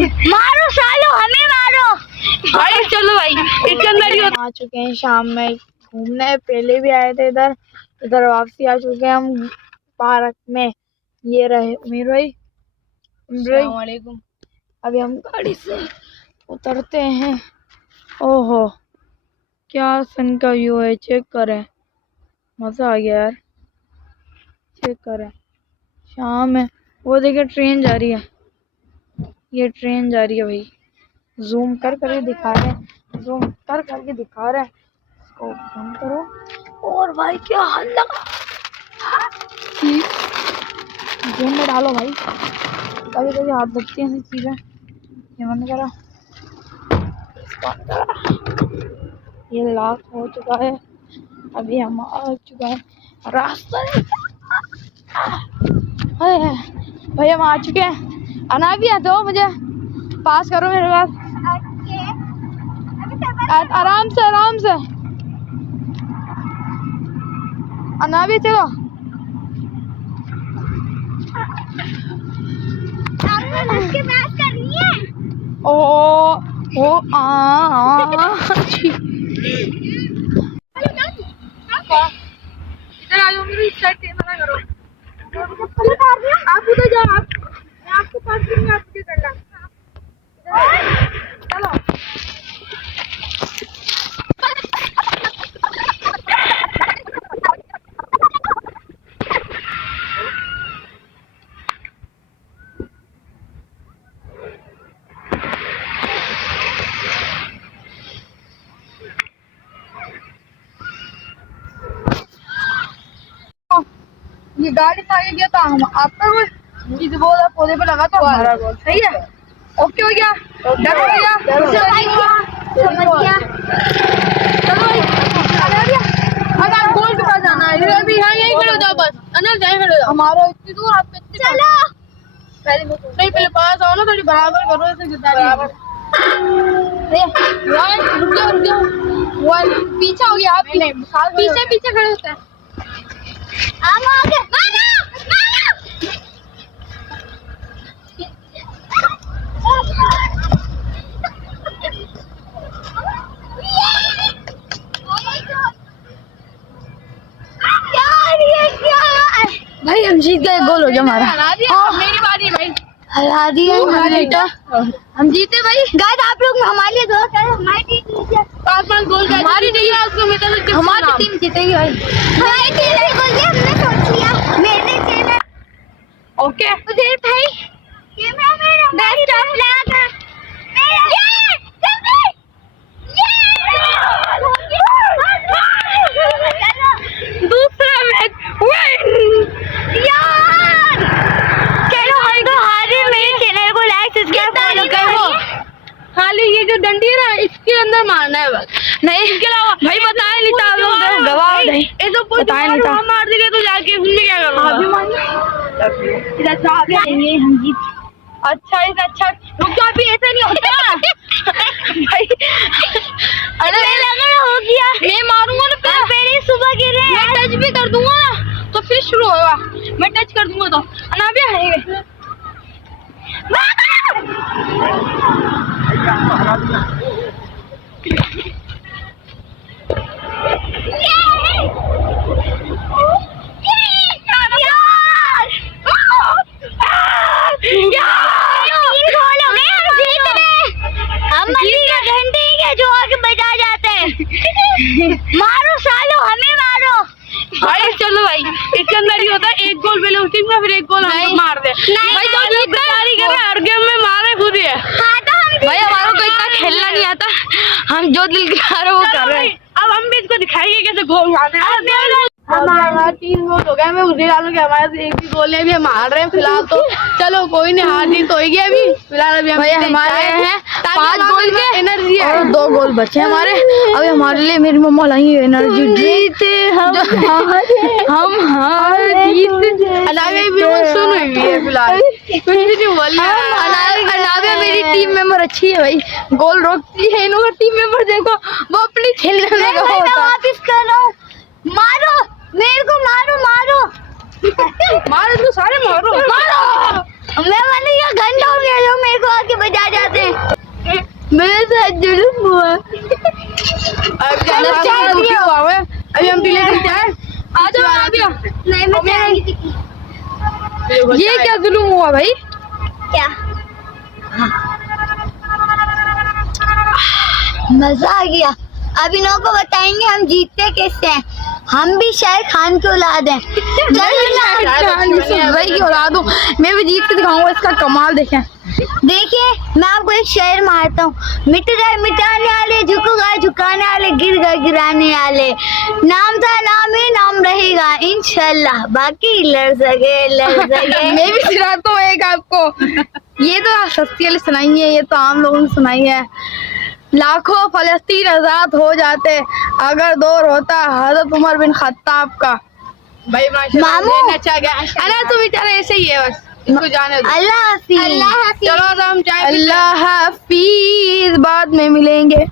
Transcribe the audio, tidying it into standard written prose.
मारो सालो, हमें मारो भाई। चलो भाई, इसके अंदर ही आ चुके हैं शाम में घूमने, पहले भी आए थे इधर वापसी आ चुके हैं हम पार्क में। ये रहे उमीर भाई। अस्सलामुअलैकुम। अभी हम गाड़ी से उतरते हैं। ओहो क्या सन का व्यू है, चेक करें, मजा आ गया यार। चेक करें, शाम है, वो देखिए ट्रेन जा रही है, ये ट्रेन जा रही है भाई। जूम कर करके दिखा रहे हैं, जूम कर करके दिखा रहे हैं, इसको बंद करो। और भाई क्या हाल लगा, जूम में डालो भाई, कभी कभी हाथ लगती है चीजें। ये बंद करा, ये लॉक हो चुका है। अभी हम आ चुका है रास्ता भाई, हम आ चुके हैं। आना भी है तो मुझे पास करो मेरे पास। आराम से आराम से आना भी, चलो उसके बात करनी है। ओ इधर आ जाओ, मेरी शर्ट मना करो। आप उधर जाओ, आप मैं आपको पास करूंगा, आप मुझे करना। चलो ये गाड़ी से आगे गया था, हम आपका कुछ इस बोल पौधे पे लगा तो हमारा बोल सही है। ओके हो गया, डन हो गया, समझ गया। चलो भाई अगर गोल के पास जाना है। अभी यहाँ यहीं खड़े हो जाओ बस, अनल जाए खड़े हो जाओ। हमारा इतनी दूर, आप इतनी चलो नहीं, पहले पास आओ ना, थोड़ी बराबर करो ऐसे बराबर। रुक जाओ, पीछे हो गया, आप पीछे पीछे खड़े होते हैं। हम आगे मारो मारो। भाई हम जीत गए, गोल हो गया हमारा। मेरी बारी भाई, हरा दिया बेटा, हम जीते भाई। गाइस आप लोग हमारे लिए दुआ करें, हमारी टीम जीते। 5-5 गोल का हमारी टीम, हमारी टीम जीतेगी भाई। हमारी टीम नहीं बोल दिया, हमने सोच लिया। मैंने चला ओके उधर भाई, camera man best of luck. ये जल्दी दूसरा मैच विन यार। चलो हम तो हारे, मेरे चैनल को लाइक सब्सक्राइब फॉलो करो। खाली ये जो डंडी है ना, इसके अंदर मारना है बस, नहीं इसके अलावा भाई बताए नहीं था, लोग गवाह नहीं, ये तो पूरी बताया नहीं था। वहाँ मार देंगे तो जाके उसमें क्या करूँगा। इधर से आगे आएंगे हम जीत। अच्छा इसे अच्छा रुक जाओ, अभी ऐसा नहीं होता भाई। अरे हो गया, मैं मारूंगा ना, पहले सुबह गिरे मैं टच भी कर दूंगा ना तो फिर शुरू होगा। मैं टच कर दूंगा तो अनाबिया है। मारो सालो, हमें मारो भाई। चलो भाई, इसके अंदर ही होता है, एक गोल पहले उस टीम में, फिर एक गोल हम मार दे भाई। जो तैयारी कर रहे हैं, हर गेम में मारे खुद ही है भाई। हमारे को इतना खेलना नहीं आता, हम जो दिल कर रहे वो कर रहे हैं। अब हम भी इसको दिखाएंगे कैसे गोल मारते हैं। हमारा 3 गोल हो गया, मैं उसे डालू कि हमारे से एक भी गोल नहीं, अभी हम हार रहे हैं फिलहाल तो। चलो कोई नहीं, हार जीत तो होगी अभी फिलहाल। अभी भाई हमारे हैं 5 गोल के एनर्जी है और 2 गोल बचे हमारे। अभी हमारे लिए मेरी मम्मा लाई एनर्जी ड्रिंक, हम हार जीत। अनावे भी सुन हुई है फिलहाल, कुछ भी नहीं बोल अनावे मेरी टीम मेंबर अच्छी है भाई, गोल रोकती है। इनका टीम मेंबर देखो, वो अपनी खेलने में लगा होता है। वापिस कर रहा हूँ, मारो मेरे को, मारो मारो मारो तो सारे मारो। मैं मैंने ये घंटा हो गया जो मेरे को आके रोज आ जाते हैं। मेरे साथ जुल्म हुआ। चलो चाय पियो। अभी हम पी लेते चाय। आ जाओ आ गया। नहीं मैं ये क्या जुल्म हुआ भाई? क्या मजा आ गया। अब इन लोगों को बताएंगे हम जीतते कैसे हैं। हम भी शायद खान की औलाद हैं। वही की औलाद हूँ। मैं भी जीत के दिखाऊंगा इसका कमाल। देखें देखिए मैं आपको एक शेर मारता हूँ। मिट गए मिटाने वाले, झुक गए झुकाने वाले, गिर गए गिराने वाले। नाम था नाम ही नाम रहेगा इंशाल्लाह। बाकी लड़ सके मैं भी सुनाता हूँ एक आपको। ये तो सस्ती वाली सुनाई है, ये तो आम लोगों ने सुनाई है। लाखों फलस्तीन आजाद हो जाते अगर दौर होता हजरत उमर बिन खत्ताब का। भाई माशाल्लाह मामू। ये नचा गया। अरे तो बेचारा ऐसे ही है, बस इसको जाने दो। अल्लाह हाफिज। चलो तो हम चाय पीते हैं। अल्लाह हाफिज, बाद में मिलेंगे।